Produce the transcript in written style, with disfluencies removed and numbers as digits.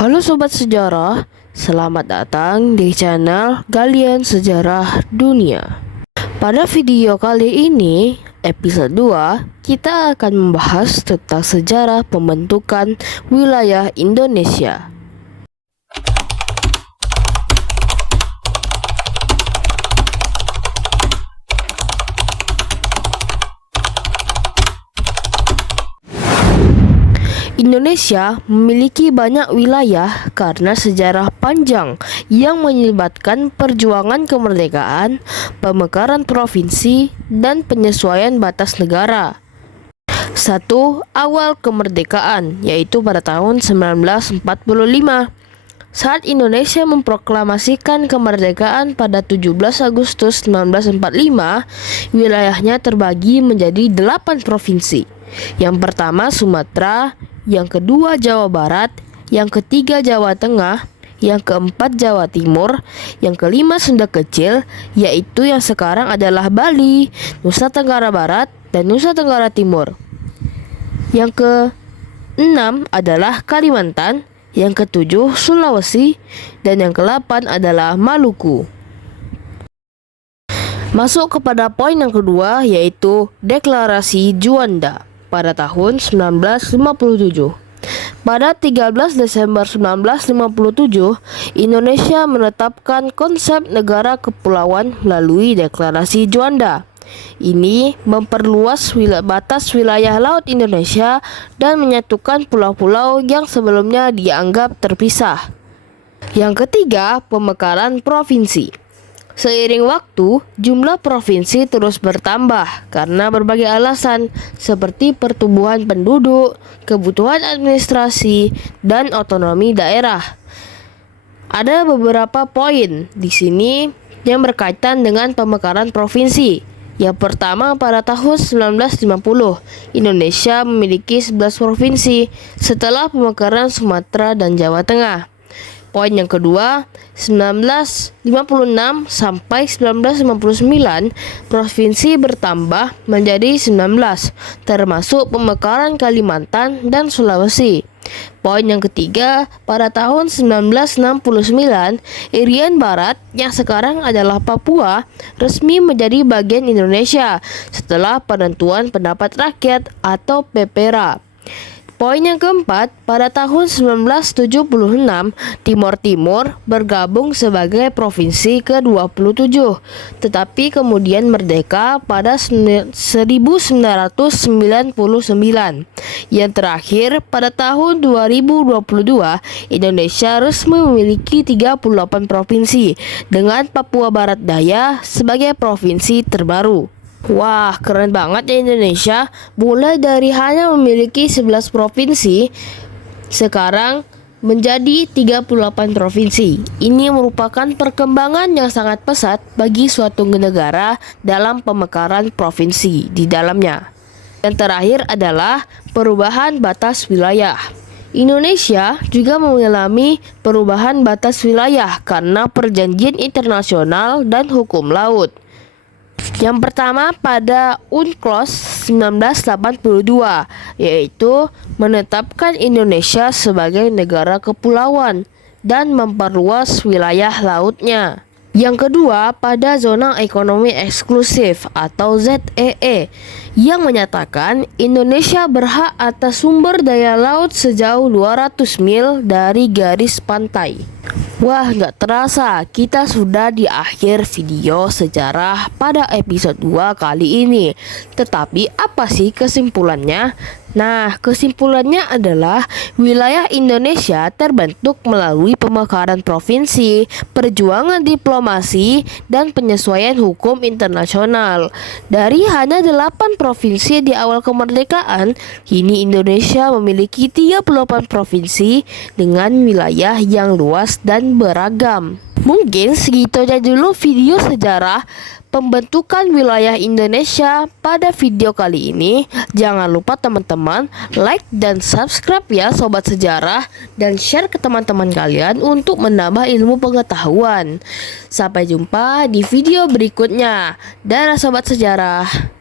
Halo Sobat Sejarah, selamat datang di channel Galian Sejarah Dunia. Pada video kali ini, episode 2, kita akan membahas tentang sejarah pembentukan wilayah Indonesia. Indonesia memiliki banyak wilayah karena sejarah panjang yang melibatkan perjuangan kemerdekaan, pemekaran provinsi, dan penyesuaian batas negara. 1. Awal kemerdekaan, yaitu pada tahun 1945. Saat Indonesia memproklamasikan kemerdekaan pada 17 Agustus 1945, wilayahnya terbagi menjadi 8 provinsi. Yang pertama Sumatera, yang kedua Jawa Barat, yang ketiga Jawa Tengah, yang keempat Jawa Timur, yang kelima Sunda Kecil, yaitu yang sekarang adalah Bali, Nusa Tenggara Barat, dan Nusa Tenggara Timur. Yang keenam adalah Kalimantan, yang ketujuh Sulawesi, dan yang ke-8 adalah Maluku. Masuk kepada poin yang kedua, yaitu Deklarasi Juanda pada tahun 1957. Pada 13 Desember 1957, Indonesia menetapkan konsep negara kepulauan melalui Deklarasi Juanda. Ini memperluas batas wilayah laut Indonesia dan menyatukan pulau-pulau yang sebelumnya dianggap terpisah. Yang ketiga, pemekaran provinsi. Seiring waktu, jumlah provinsi terus bertambah karena berbagai alasan seperti pertumbuhan penduduk, kebutuhan administrasi, dan otonomi daerah. Ada beberapa poin di sini yang berkaitan dengan pemekaran provinsi. Yang pertama, pada tahun 1950, Indonesia memiliki 11 provinsi setelah pemekaran Sumatera dan Jawa Tengah. Poin yang kedua, 1956 sampai 1959, provinsi bertambah menjadi 19, termasuk pemekaran Kalimantan dan Sulawesi. Poin yang ketiga, pada tahun 1969, Irian Barat yang sekarang adalah Papua resmi menjadi bagian Indonesia setelah penentuan pendapat rakyat atau PPRA. Poin yang keempat, pada tahun 1976, Timor Timur bergabung sebagai provinsi ke-27, tetapi kemudian merdeka pada 1999. Yang terakhir, pada tahun 2022, Indonesia resmi memiliki 38 provinsi, dengan Papua Barat Daya sebagai provinsi terbaru. Wah, keren banget ya Indonesia. Mulai dari hanya memiliki 11 provinsi, sekarang menjadi 38 provinsi. Ini merupakan perkembangan yang sangat pesat bagi suatu negara dalam pemekaran provinsi di dalamnya. Dan terakhir adalah perubahan batas wilayah. Indonesia juga mengalami perubahan batas wilayah karena perjanjian internasional dan hukum laut. Yang pertama pada UNCLOS 1982, yaitu menetapkan Indonesia sebagai negara kepulauan dan memperluas wilayah lautnya. Yang kedua pada Zona Ekonomi Eksklusif atau ZEE, yang menyatakan Indonesia berhak atas sumber daya laut sejauh 200 mil dari garis pantai. Wah, gak terasa kita sudah di akhir video sejarah pada episode 2 kali ini. Tetapi apa sih kesimpulannya? Nah, kesimpulannya adalah wilayah Indonesia terbentuk melalui pemekaran provinsi, perjuangan diplomasi, dan penyesuaian hukum internasional. Dari hanya 8 provinsi di awal kemerdekaan, kini Indonesia memiliki 38 provinsi dengan wilayah yang luas dan beragam. Mungkin segitu aja dulu video sejarah pembentukan wilayah Indonesia pada video kali ini. Jangan lupa teman-teman like dan subscribe ya Sobat Sejarah, dan share ke teman-teman kalian untuk menambah ilmu pengetahuan. Sampai jumpa di video berikutnya. Dadah Sobat Sejarah.